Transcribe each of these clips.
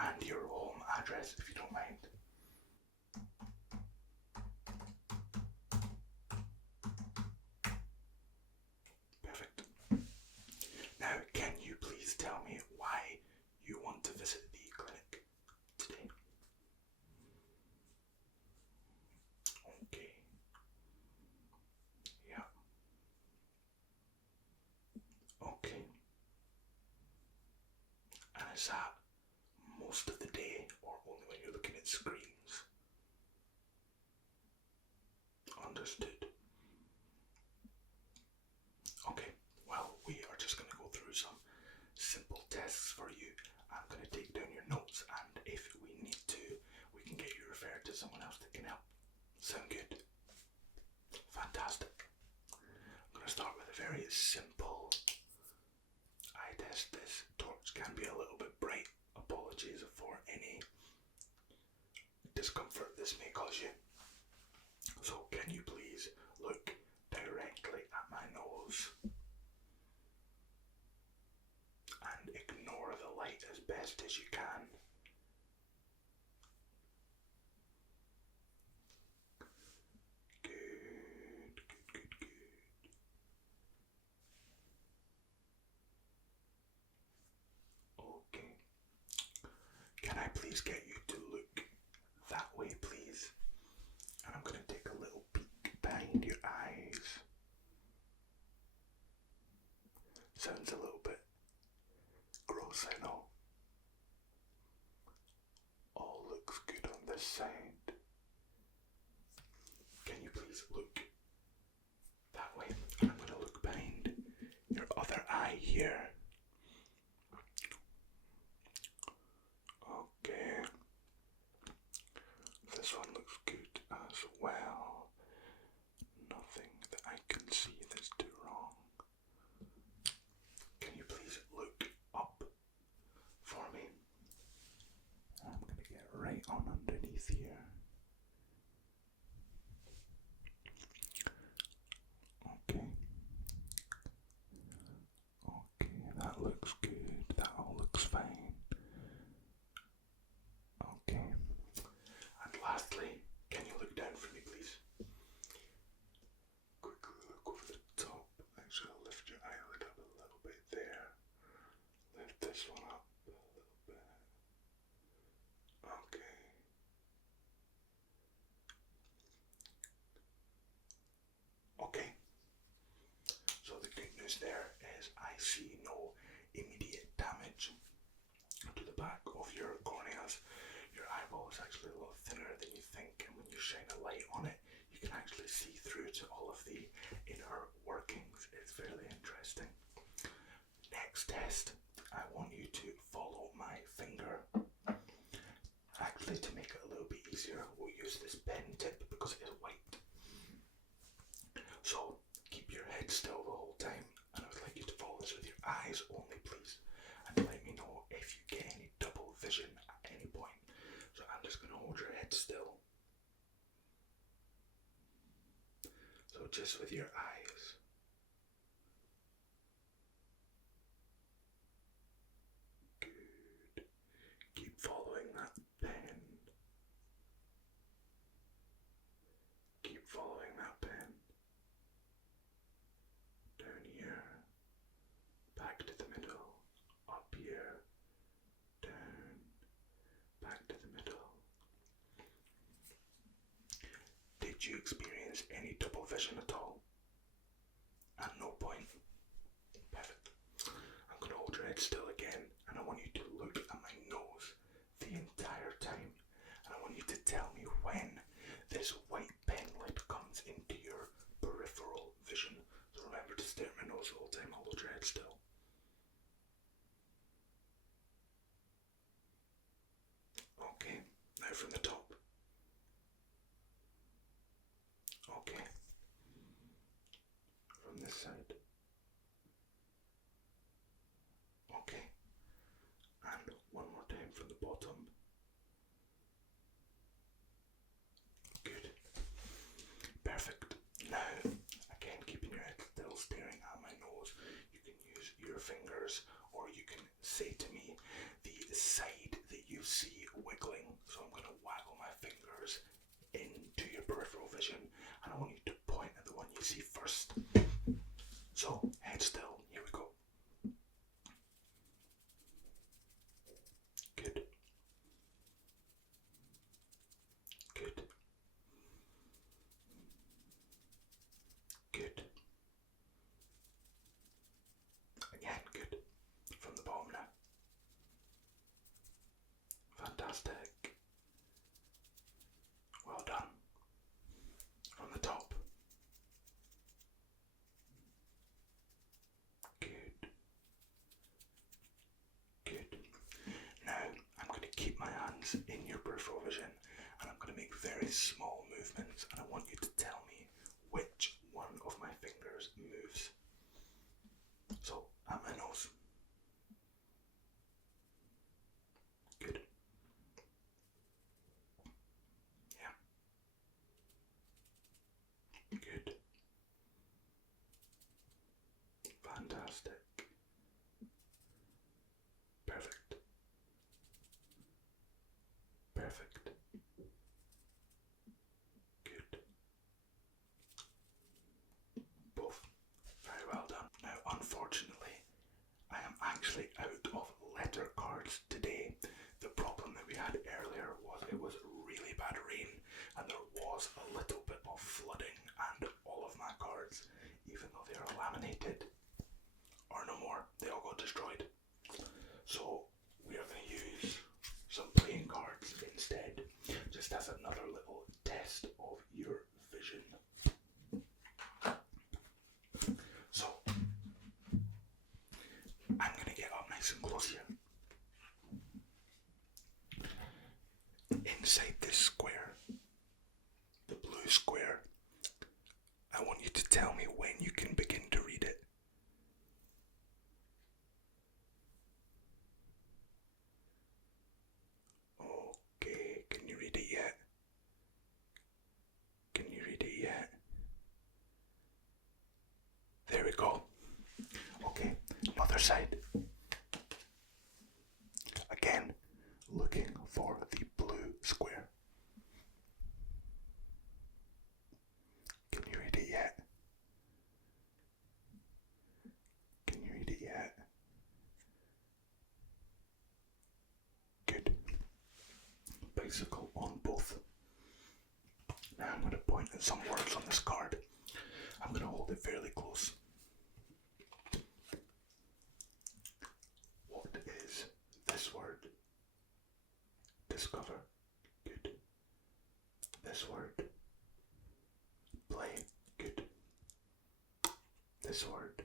and your home address if you don't mind. Perfect. Now, can you please tell me why you want to visit the clinic today? Okay. Yeah. Okay. And is that most of the day or only when you're looking at screens? Understood. Okay, well, we are just going to go through some simple tests for you. I'm going to take down your notes, and if we need to, we can get you referred to someone else that can help. Sound good? Fantastic. I'm going to start with a very simple eye test. This torch can be a little bit bright. Apologies for any discomfort this may cause you. So can you please look directly at my nose and ignore the light as best as you can? Good, good, good, good. Okay. Can I please get you to look that way, please? And I'm going to take a little peek behind your eyes. Sounds a little bit gross, I know. All looks good on this side. Can you please look that way? And I'm going to look behind your other eye here. Okay. This one looks good as well. Nothing that I can see that's too wrong. Can you please look up for me? I'm going to get right on underneath here. Okay. Okay, that looks good. That all looks fine. Okay. And lastly, can you look down for me, please? Quickly look over the top. Actually, I'll lift your eyelid up a little bit there. Lift this one up a little bit. Okay. Okay. So the good news there is I see no immediate damage to the back of your corneas. Your eyeball is actually a lot thinner than you think, and when you shine a light on it, you can actually see through to all of the inner workings. It's fairly interesting. Next test, I want you to follow my finger. Actually, to make it a little bit easier, we'll use this pen tip because it is white. So keep your head still the whole time, and I would like you to follow this with your eyes only, please, and let me know if you get any double vision at any point. So I'm just going to hold your head still. So just with your eyes. Good. Keep following that pen. Keep following that pen. Down here. Back to the middle. Up here. Down. Back to the middle. Did you experience any double vision at all? At no point? Perfect. I'm going to hold your head still again, and I want you to look at my nose the entire time, and I want you to tell me when this white pen lid comes into your peripheral vision. So remember to stare at my nose the whole time. Hold your head still. Okay, now from the top. Okay. From this side. Okay. hands in your peripheral vision, and I'm going to make very small movements, and I want you to tell me which one of my fingers moves. So, at my nose. Good. Yeah. Good. Fantastic. Perfect. Perfect. Good. Both. Very well done. Now, unfortunately, I am actually out of letter cards today. The problem that we had earlier was it was really bad rain and there was a little bit of flooding, and all of my cards, even though they are laminated, are no more. They all got destroyed. So we are going to use some playing cards instead, just as another little test of your vision. So I'm going to get up nice and close here. Inside this square, the blue square, I want you to tell me when you can begin to read it. Okay, can you read it yet? Can you read it yet? There we go. Okay, other side. Again, looking for the blue square. Can you read it yet? Can you read it yet? Good. Bicycle on both. Now I'm going to point at some words on this card. I'm going to hold it fairly close. What is this word? Discover. Good. This word. Play. Good. This word.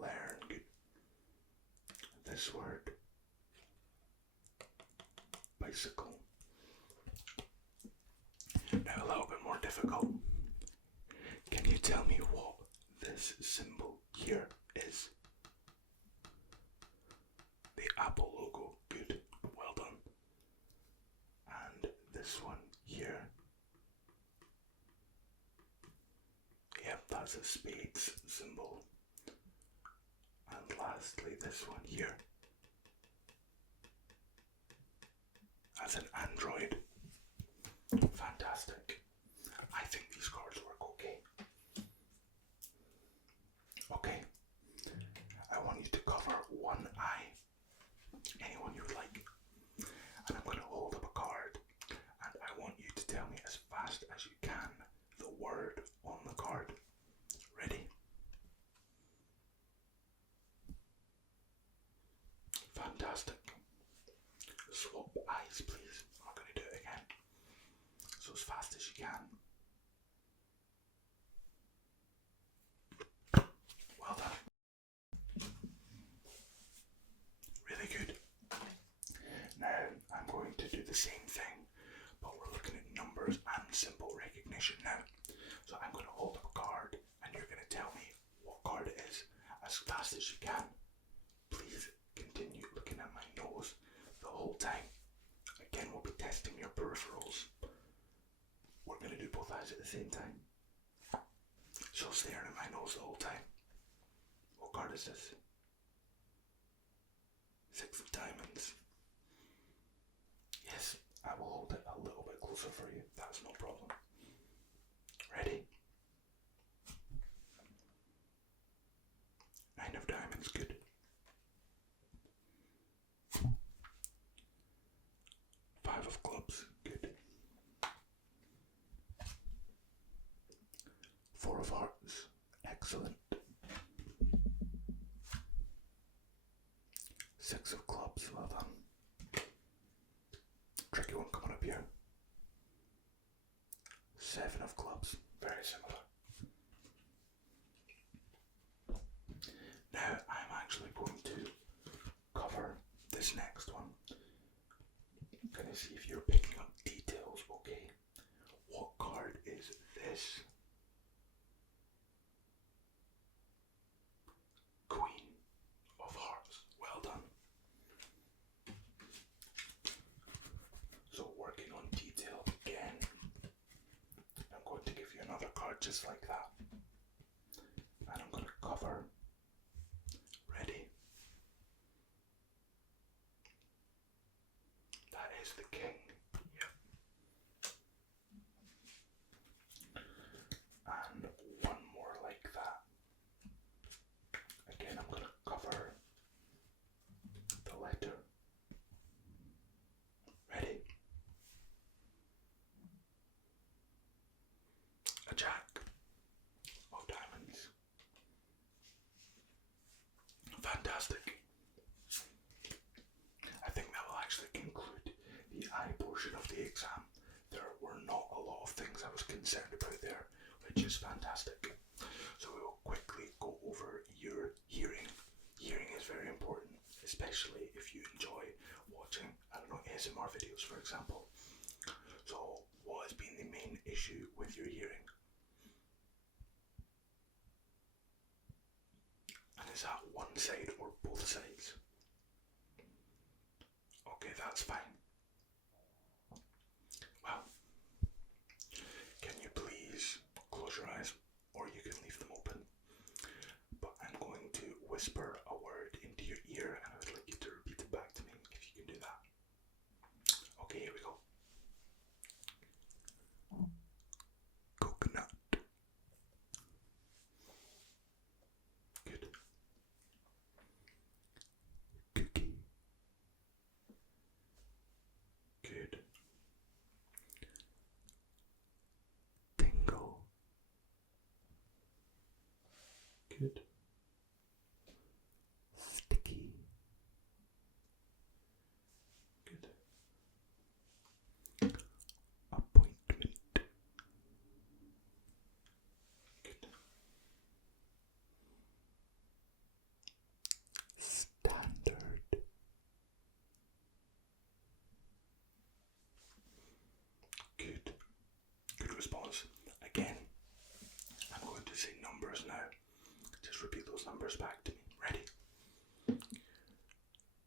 Learn. Good. This word. Bicycle. Now a little bit more difficult. Can you tell me what this symbol here is? The Apple logo. Good. Well done. And this one here. Yep, that's a spades symbol. And lastly, this one here. That's an Android. Fantastic. I think these cards work okay. Okay. I want you to cover one eye. Anyone you would like. And I'm going to hold up a card. And I want you to tell me as fast as you can the word on the card. Ready? Fantastic. Swap eyes, please. I'm not going to do it again. So as fast as you can. Well done. Really good. Now I'm going to do the same thing, but we're looking at numbers and symbol recognition now. So I'm going to hold up a card and you're going to tell me what card it is as fast as you can. Please continue looking at my nose the whole time. Again, we'll be testing your peripherals. We're going to do both eyes at the same time. So staring at my nose the whole time. What card is this? Six of diamonds. Yes, I will hold it a little bit closer for you. That's no problem. Ready? Nine of diamonds, good. Five of clubs, good. Four of hearts, excellent. Six of clubs, well done. Tricky one coming up here. Seven of clubs, very similar. Now I'm actually going to cover this next one. Can you just like that. And I'm going to cover. Ready? That is the king. Yep. And one more like that. Again, I'm going to cover the letter. Ready? A jack of diamonds. Fantastic. I think that will actually conclude the eye portion of the exam. There were not a lot of things I was concerned about there, which is fantastic. So we will quickly go over your hearing. Hearing is very important, especially if you enjoy watching, I don't know, ASMR videos, for example. So what has been the main issue with your hearing? And is that one side or both sides? Okay, that's fine. Well, can you please close your eyes, or you can leave them open? But I'm going to whisper a word into your ear, and I would like you to repeat it back to me, if you can do that. Okay, here we go. Coconut. Good. Cookie. Good. Tingle. Good. Sticky. Good. Appointment. Good. Standard. Good. Good response. Again, I'm going to say numbers now. Just repeat those numbers back to me. Ready?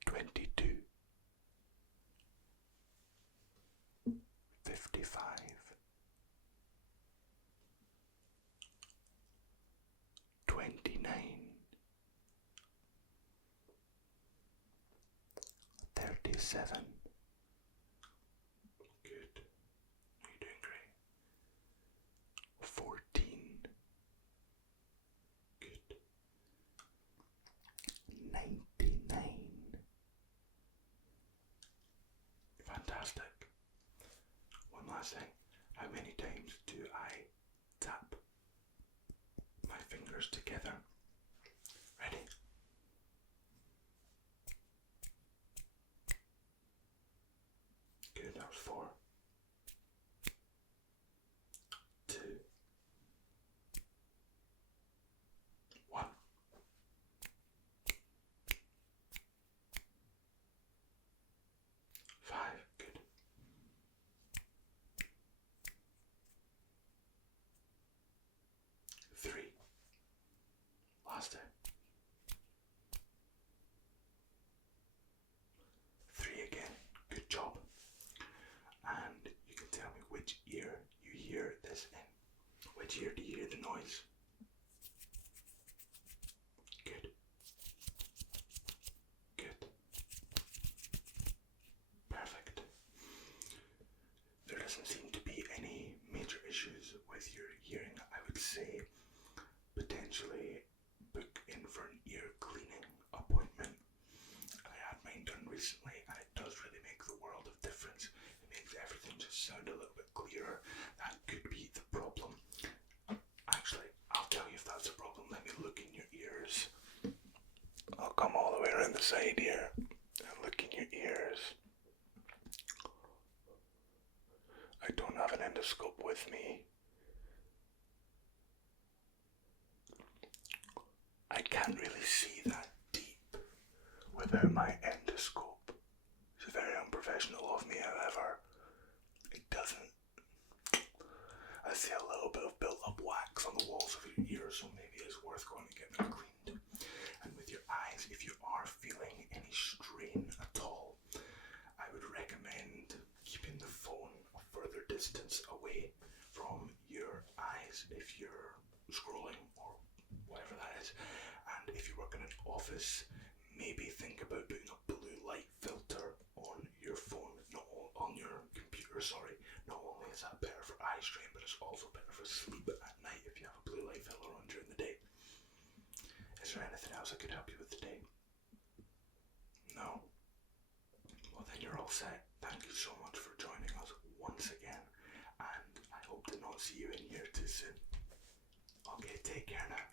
22. 55. 29. 37. Good. You're doing great. 14. Good. 99. Fantastic. One last thing. How many times do I tap my fingers together? Ready? Good, that was 4. 2. 1. 5. Good. 3. Last time. 3 again. Good job. And you can tell me which ear you hear this in. Which ear do you hear the noise? Good. Good. Perfect. There doesn't seem to be any major issues with your hearing. I would say potentially book in for an ear cleaning appointment. I had mine done recently, and it does really make the world of difference. It makes everything just sound a little bit clearer. That could be the problem. Actually, I'll tell you if that's a problem. Let me look in your ears. I'll come all the way around the side here and look in your ears. I don't have an endoscope with me. I can't really see that deep without my endoscope. It's very unprofessional of me, however. It doesn't. I see a little bit of built up wax on the walls of your ears, so maybe it's worth going to get them cleaned. And with your eyes, if you are feeling any strain at all, I would recommend keeping the phone a further distance away from your eyes, if you're scrolling or whatever that is. And if you work in an office, maybe think about putting a blue light filter on your phone, not on your computer, sorry. Not only is that better for eye strain, but it's also better for sleep at night if you have a blue light filter on during the day. Is there anything else I could help you with today? No? Well, then you're all set. Thank you so much for joining us once again, and I hope to not see you in here too soon. Okay, take care now.